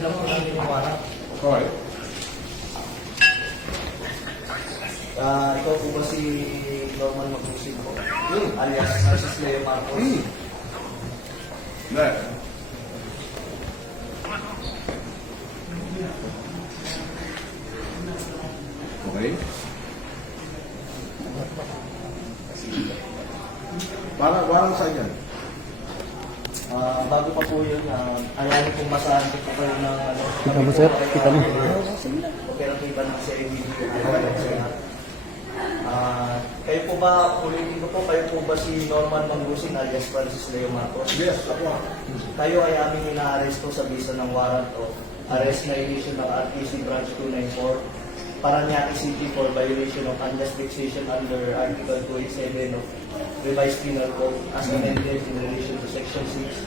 i-receive lang po namin yung warrant. Okay. Ikaw po ba si Norman Magusig po? Alias Francis Leo Marcos? Hindi. Okay. Parang saan yan? Bago pa po yun, ayanin kong masahan ko po kayo ng ano. Kita mo, sir? Kita mo? Operatiba ng CIDG. Kayo po ba, ulitin ko po, kayo po ba si Norman Mangusig alias Francis Leo Marcos? Yes, ako. Kayo ay aming ina-arresto sa bisa ng warrant of arrest na issue ng RTC Branch 294 Paranaque City for violation of unjust fixation under Article 287 of Revised Penal Code as amended in relation to Section 6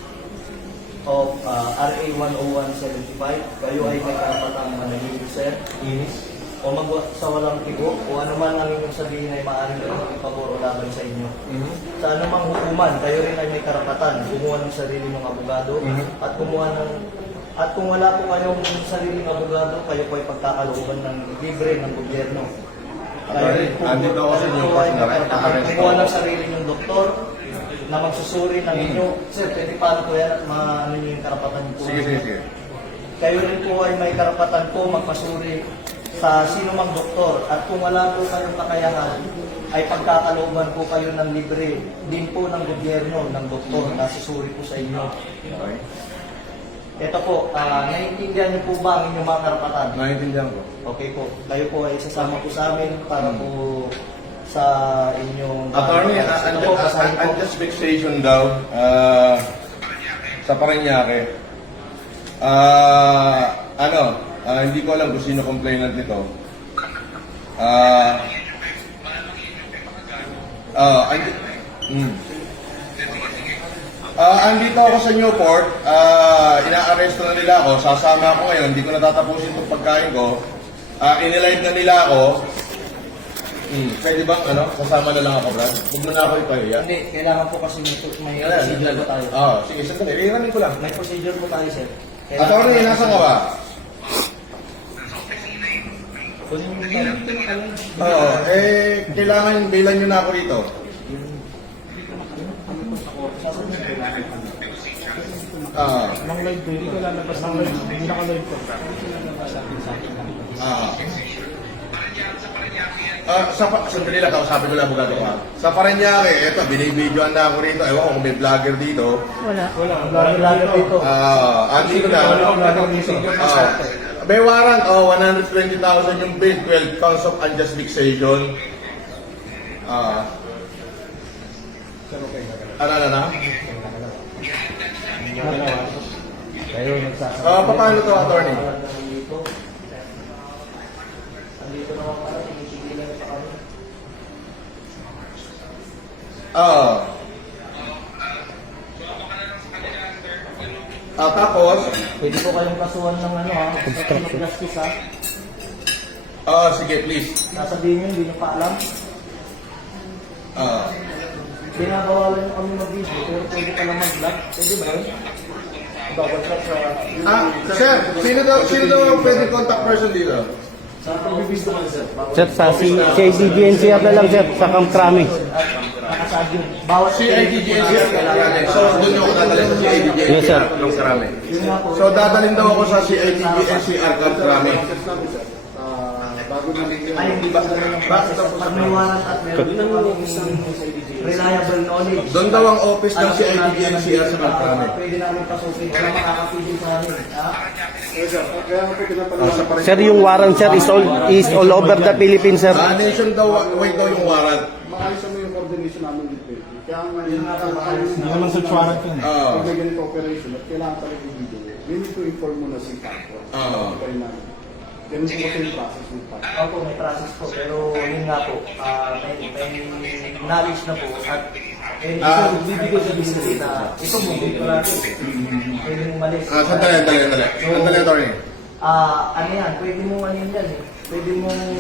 of RA 10175. Kayo ay may karapatang manahimik, sir, o sa walang tigo, o ano man ang inyong sabihin ay maaaring ipabor o laban sa inyo. Sa anumang hukuman, kayo rin ay may karapatan kumuha ng sarili ng abogado at kung wala po kayong sariling abogado, kayo po ay pagkakalooban ng libre ng gobyerno. Andito ako sa inyo kasi na-arrest kumuha ng sarili ng doktor na magsusuri ng inyo. Sir, pwede paano po yan at maano nyo yung karapatan po? Sige. Kayo rin po ay may karapatan po magpasuri sa sino mang doktor at kung wala po kayong kakayahan ay pagkakalooban po kayo ng libre din po ng gobyerno ng doktor na susuri po sa inyo. Okay. Ito po, naiintindihan niyo po ba ang inyong mga karapatan? Naiintindihan ko. Okay po, kayo po ay sasama po sa amin para po sa inyong... Attorney, Ito po, basahin po. unjust fixation daw sa Paranaque. Hindi ko alam kung sino complainant nito. Andito ako sa Newport, ina-arresto na nila ako, sasama ako ngayon, hindi ko natatapusin itong pagkain ko. Inilive na nila ako. Pwede ba, sasama na lang ako, Brad? Huwag mo na ako ipahiya. Hindi, kailangan po kasi may procedure po tayo. Sige, sandali, iranin ko lang. May procedure po tayo, sir. Attorney, nasa ka ba? Kailangan bailan nyo na ako rito. Nang live ko, hindi ko lalabas ng live. Hindi naka-live ko. Sandali lang, kausapin ko lang abogado ko. Sa Paranaque, eto, binibidyoan na ako rito. Ewan ko kung may vlogger dito. Wala. Lalo dito. Andito na. May warrant, 120,000 yung bill, 12 counts of unjust fixation. Ano? Kayo nagsasabi. Paano to, attorney? Andito naman pala, tinitigilan sa kami. Tapos, Pwede po kayong kasuhan ng construction justice, sige, please. Nasabihin nyo, hindi nyo pa alam. Binabawalan nyo kami mag-video, pero pwede pa lang mag-vlog. Pwede ba yun? Double-check sa... Sir, sino daw pwede contact person dito? Sa pag-video naman, sir. Sir, sa CIDG-NCR na lang, sir. Sa Camp Crame. Nakasad yun. Bawat CIDG-NCR. So, doon ako dadalhin sa CIDG-NCR. Yes, sir. Long Karami. Yun nga po. So, dadalhin daw ako sa CIDG-NCR Long Karami. Ay, hindi ba ganun ang process? Pag may warrant at meron din kami isang reliable knowledge. Doon daw ang office ng CIDG-NCR sa Long Karami. Pwede namin pasukin. Wala makakapigil sa amin. Sir, yung warrant, sir, is all over the Philippines, sir. Nation daw, wait daw yung warrant. Maayos mo yung coordination namin dito. Kaya Yun nga po, maayos na. naman sa warrant yun. pag may ganito operation at kailangan talaga yung video, we need to inform mo na si Paco. Ganun po kasi yung process ng Paco. Opo, may process po. Pero yun nga po, may knowledge na po. At bibigay sa business na ito mo, dito natin. Pwede mong malis. Sandali, attorney. Ano yan, pwede mong ano yan eh. Pwede mong